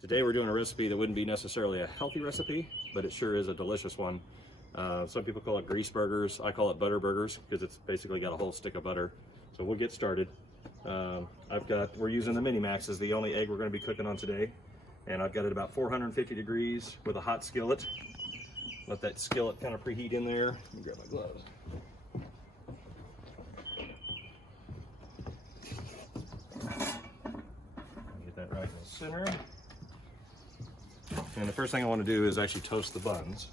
Today we're doing a recipe that wouldn't be necessarily a healthy recipe, but it sure is a delicious one. Some people call it grease burgers. I call it butter burgers because it's basically got a whole stick of butter. So we'll get started. We're using the Mini Max as the only egg we're going to be cooking on today. And I've got it about 450 degrees with a hot skillet. Let that skillet kind of preheat in there. Let me grab my gloves. Get that right in the center. And the first thing I want to do is actually toast the buns.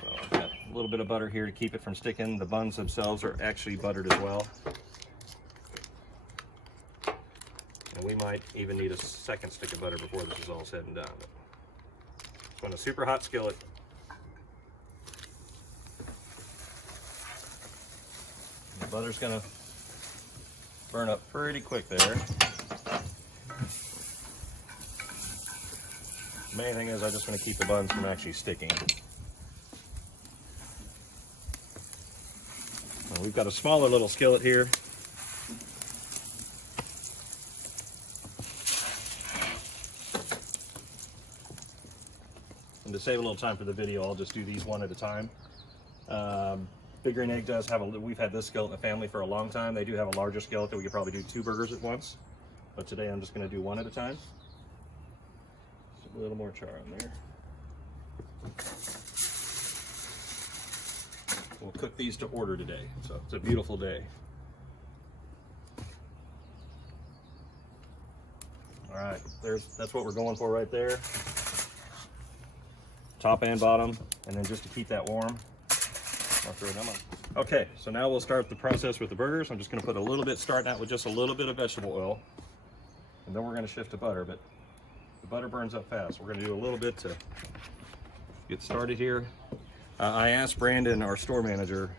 So I've got a little bit of butter here to keep it from sticking. The buns themselves are actually buttered as well. And we might even need a second stick of butter before this is all said and done. So on a super hot skillet, the butter's gonna burn up pretty quick there. The main thing is I just want to keep the buns from actually sticking. Well, we've got a smaller little skillet here. And to save a little time for the video, I'll just do these one at a time. Big Green Egg does have we've had this skillet in the family for a long time. They do have a larger skillet that we could probably do 2 burgers at once. But today I'm just going to do one at a time. Just a little more char in there. We'll cook these to order today, so it's a beautiful day. All right, that's what we're going for right there. Top and bottom, and then just to keep that warm, I'll throw them on. Okay, so now we'll start the process with the burgers. I'm just going to put a little bit, starting out with just a little bit of vegetable oil, and then we're going to shift to butter, but the butter burns up fast. We're going to do a little bit to get started here. I asked Brandon, our store manager,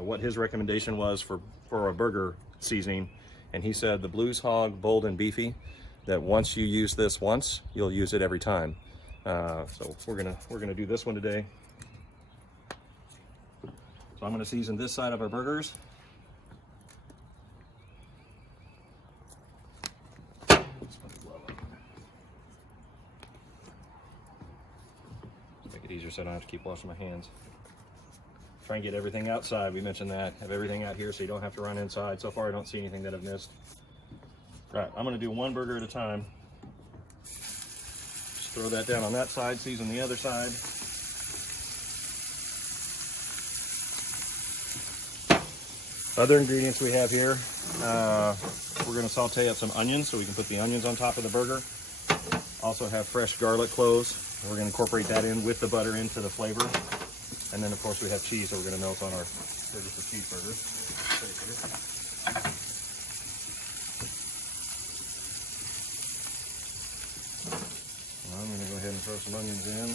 what his recommendation was for a burger seasoning, and he said the Blues Hog Bold and Beefy, that once you use this once, you'll use it every time. So we're gonna do this one today. So I'm gonna season this side of our burgers. Make it easier so I don't have to keep washing my hands. Try and get everything outside. We mentioned that. Have everything out here so you don't have to run inside. So far I don't see anything that I've missed. All right, I'm gonna do one burger at a time. Just throw that down on that side, season the other side. Other ingredients we have here, we're gonna saute up some onions so we can put the onions on top of the burger. Also have fresh garlic cloves. We're gonna incorporate that in with the butter into the flavor. And then of course we have cheese that we're gonna melt on our burgers for cheeseburgers. I'm gonna go ahead and throw some onions in.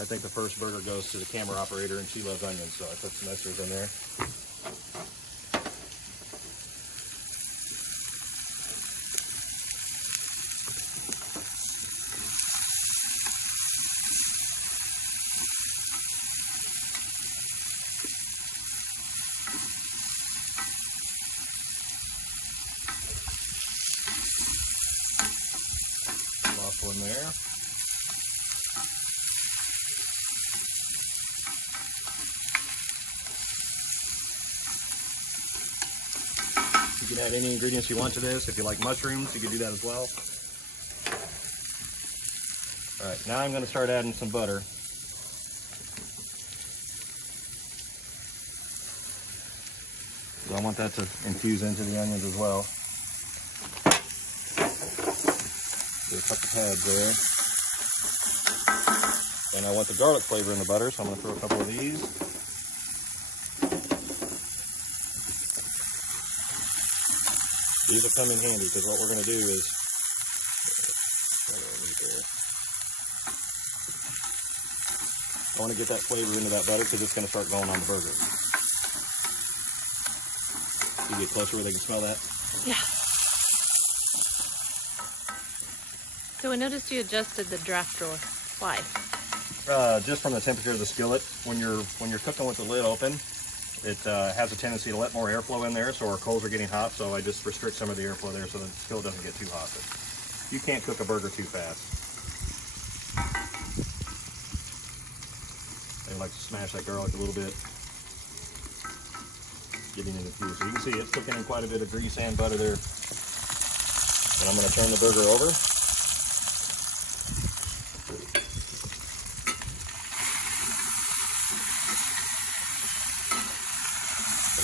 I think the first burger goes to the camera operator, and she loves onions, so I put some extras in there. Last one there. You can add any ingredients you want to this. If you like mushrooms, you can do that as well. All right, now I'm going to start adding some butter. So I want that to infuse into the onions as well. Do a couple pads there. And I want the garlic flavor in the butter, so I'm going to throw a couple of these. These will come in handy because what we're going to do is I want to get that flavor into that butter because it's going to start going on the burger. You get closer where they can smell that? Yeah. So I noticed you adjusted the draft drawer. Why? Just from the temperature of the skillet. When you're cooking with the lid open, it has a tendency to let more airflow in there, so our coals are getting hot, so I just restrict some of the airflow there so that the skillet doesn't get too hot. But you can't cook a burger too fast. I like to smash that garlic a little bit, getting in the fuel. So you can see it's cooking in quite a bit of grease and butter there. And I'm going to turn the burger over.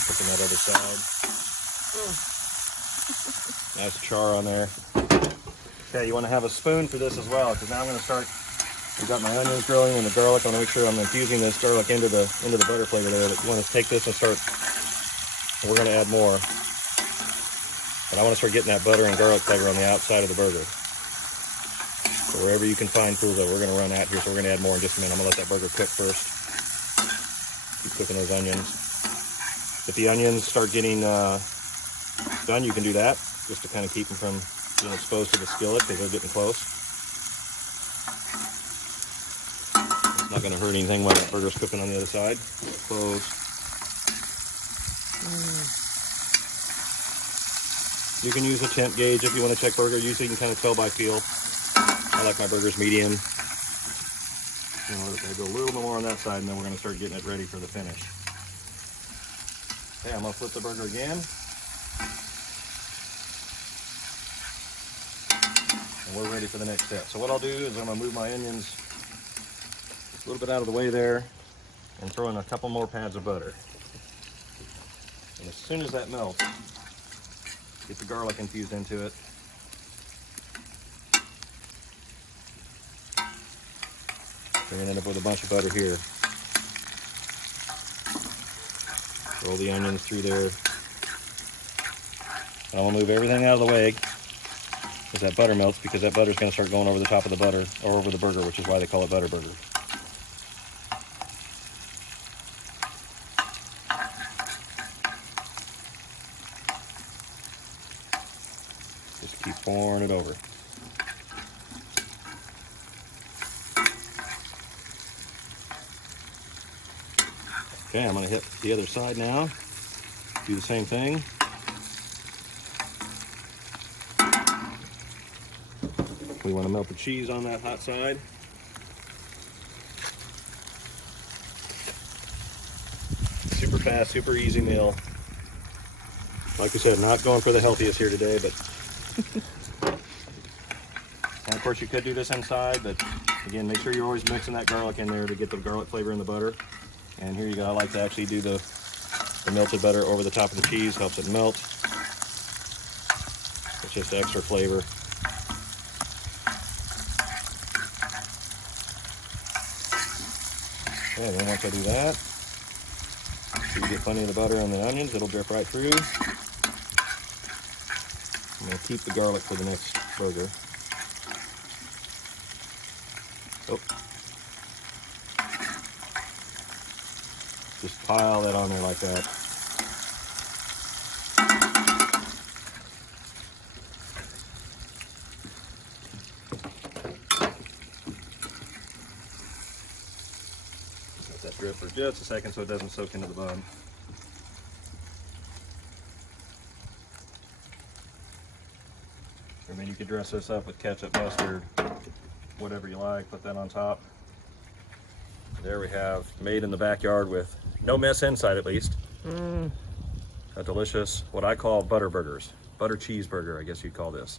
Cooking that other side. Nice char on there. Okay, you want to have a spoon for this as well, because now I'm going to start. I've got my onions grilling and the garlic. I want to make sure I'm infusing this garlic into the butter flavor there. But you want to take this and start. We're going to add more. But I want to start getting that butter and garlic flavor on the outside of the burger. So wherever you can find food, we're going to run out here. So we're going to add more in just a minute. I'm going to let that burger cook first. Keep cooking those onions. If the onions start getting done, you can do that, just to kind of keep them from being exposed to the skillet because they're getting close. It's not going to hurt anything while the burger's cooking on the other side. Close. You can use a temp gauge if you want to check burger. Usually you can kind of tell by feel. I like my burgers medium. You know, I go a little bit more on that side, and then we're going to start getting it ready for the finish. Okay, I'm going to flip the burger again. And we're ready for the next step. So what I'll do is I'm going to move my onions a little bit out of the way there and throw in a couple more pads of butter. And as soon as that melts, get the garlic infused into it. We're going to end up with a bunch of butter here. Roll the onions through there. And I'm going to move everything out of the way as that butter melts, because that butter is going to start going over the top of the butter, or over the burger, which is why they call it butter burger. Just keep pouring it over. Okay, I'm going to hit the other side now. Do the same thing. We want to melt the cheese on that hot side. Super fast, super easy meal. Like we said, not going for the healthiest here today, but and of course you could do this inside, but again, make sure you're always mixing that garlic in there to get the garlic flavor in the butter. And here you go. I like to actually do the melted butter over the top of the cheese. Helps it melt. It's just extra flavor. Okay, then once I do that, so you get plenty of the butter and the onions, it'll drip right through. I'm going to keep the garlic for the next burger. Oh. Just pile that on there like that. Let that drip for just a second so it doesn't soak into the bun. And then you could dress this up with ketchup, mustard, whatever you like. Put that on top. There we have made in the backyard with no mess inside, at least. A delicious, what I call butter burgers. Butter cheeseburger, I guess you'd call this.